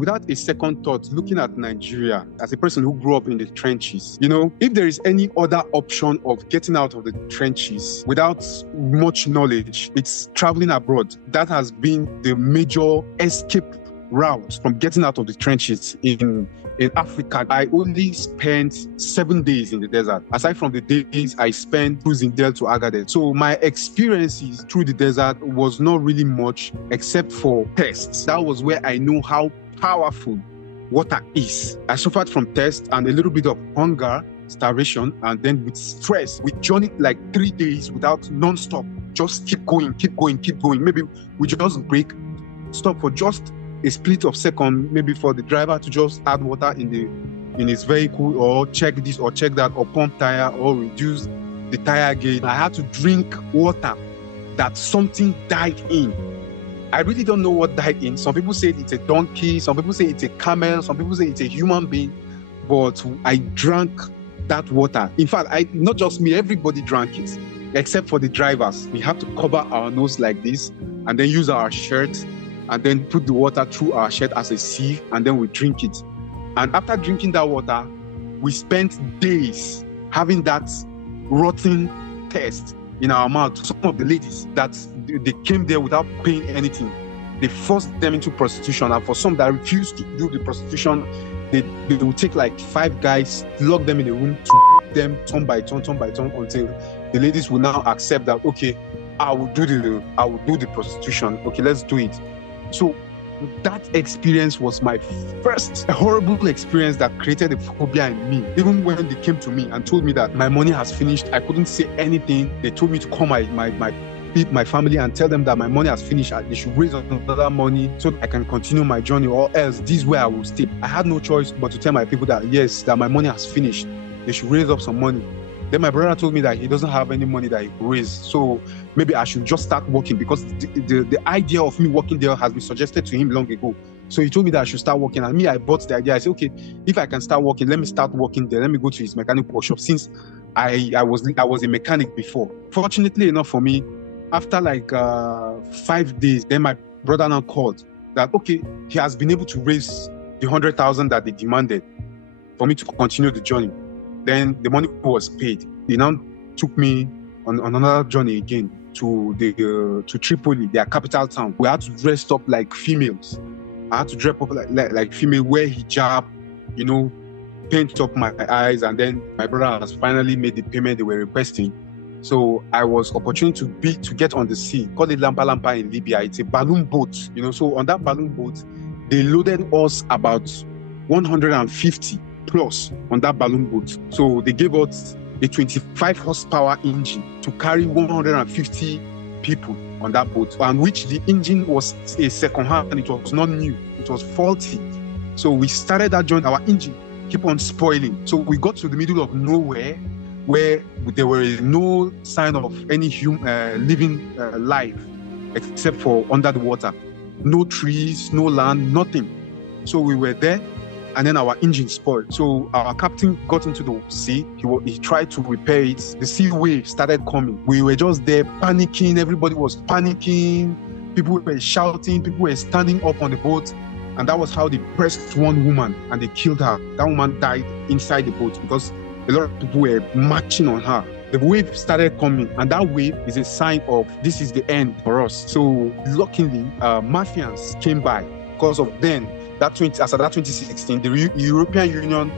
without a second thought, looking at Nigeria as a person who grew up in the trenches, if there is any other option of getting out of the trenches without much knowledge, it's traveling abroad. That has been the major escape route from getting out of the trenches in Africa. I only spent 7 days in the desert, aside from the days I spent cruising there to Agadez. So my experiences through the desert was not really much except for tests. That was where I know how powerful water is. I suffered from thirst and a little bit of hunger, starvation, and then with stress. We journeyed like 3 days without non-stop. Just keep going. Maybe we just break, stop for just a split of second, maybe for the driver to just add water in his vehicle, or check this or check that, or pump tire, or reduce the tire gauge. I had to drink water that something died in. I really don't know what died in. Some people say it's a donkey, some people say it's a camel, some people say it's a human being, but I drank that water. In fact, not just me, everybody drank it, except for the drivers. We have to cover our nose like this and then use our shirt and then put the water through our shirt as a sieve, and then we drink it. And after drinking that water, we spent days having that rotten taste in our mouth. Some of the ladies that they came there without paying anything, they forced them into prostitution. And for some that refused to do the prostitution, they will take like 5 guys, lock them in a room to beat them turn by turn until the ladies will now accept that, okay, I will do the prostitution. Okay, let's do it. So that experience was my first horrible experience that created a phobia in me. Even when they came to me and told me that my money has finished, I couldn't say anything. They told me to call my family and tell them that my money has finished. They should raise another money so that I can continue my journey, or else this is where I will stay. I had no choice but to tell my people that yes, that my money has finished. They should raise up some money. Then my brother told me that he doesn't have any money that he could raise, so maybe I should just start working, because the idea of me working there has been suggested to him long ago. So he told me that I should start working, and me, I bought the idea. I said, okay, if I can start working, let me start working there. Let me go to his mechanic workshop, since I was a mechanic before. Fortunately enough for me, after like 5 days, then my brother now called that, okay, he has been able to raise the 100,000 that they demanded for me to continue the journey. Then the money was paid. They now took me on another journey again to Tripoli, their capital town. We had to dress up like females. I had to dress up like female, wear hijab, paint up my eyes, and then my brother has finally made the payment they were requesting. So I was opportune to get on the sea, called it Lampa Lampa in Libya. It's a balloon boat, So on that balloon boat, they loaded us about 150 plus on that balloon boat. So they gave us a 25 horsepower engine to carry 150 people on that boat, and which the engine was a second hand, and it was not new, it was faulty. So we started that journey, our engine keep on spoiling. So we got to the middle of nowhere where there were no sign of any living life except for under the water. No trees, no land, nothing. So we were there, and then our engine spoiled. So our captain got into the sea. He tried to repair it. The sea wave started coming. We were just there panicking. Everybody was panicking. People were shouting. People were standing up on the boat. And that was how they pressed one woman and they killed her. That woman died inside the boat because a lot of people were marching on her. The wave started coming, and that wave is a sign of this is the end for us. So luckily, Mafians came by because of then. After that 2016, the European Union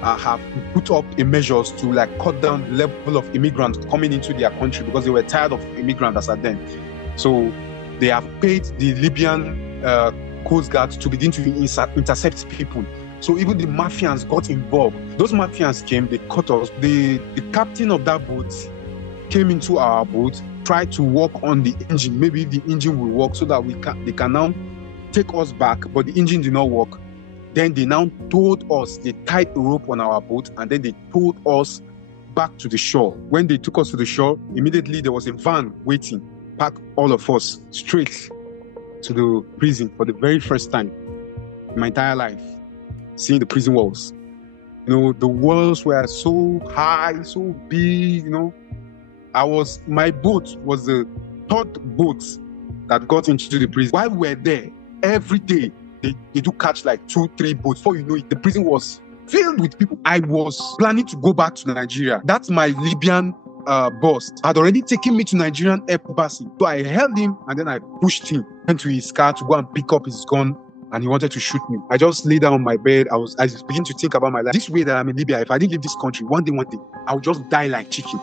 have put up measures to cut down the level of immigrants coming into their country because they were tired of immigrants as at then. So they have paid the Libyan Coast Guard to begin to intercept people. So even the Mafians got involved. Those Mafians came, they caught us. The captain of that boat came into our boat, tried to work on the engine. Maybe the engine will work so that they can now take us back, but the engine did not work. Then they now towed us. They tied a rope on our boat, and then they towed us back to the shore. When they took us to the shore, immediately there was a van waiting, packed all of us straight to the prison for the very first time in my entire life, seeing the prison walls. The walls were so high, so big, my boat was the third boat that got into the prison. While we were there, every day, they do catch like 2-3 boats. Before you know it, the prison was filled with people. I was planning to go back to Nigeria. That's my Libyan boss had already taken me to Nigerian embassy. So I held him and then I pushed him into his car to go and pick up his gun, and he wanted to shoot me. I just lay down on my bed. I was beginning to think about my life. This way that I'm in Libya, if I didn't leave this country, one day, I'll just die like chicken.